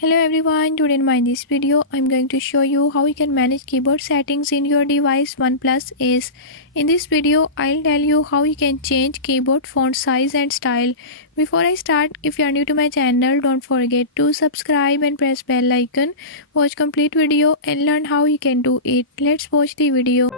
Hello everyone, today in this video I'm going to show you how you can manage keyboard settings in your device OnePlus Ace. In this video I'll tell you how you can change keyboard font size and style. Before I start, if you are new to my channel, don't forget to subscribe and press bell icon. Watch complete video and learn how you can do it. Let's watch the video.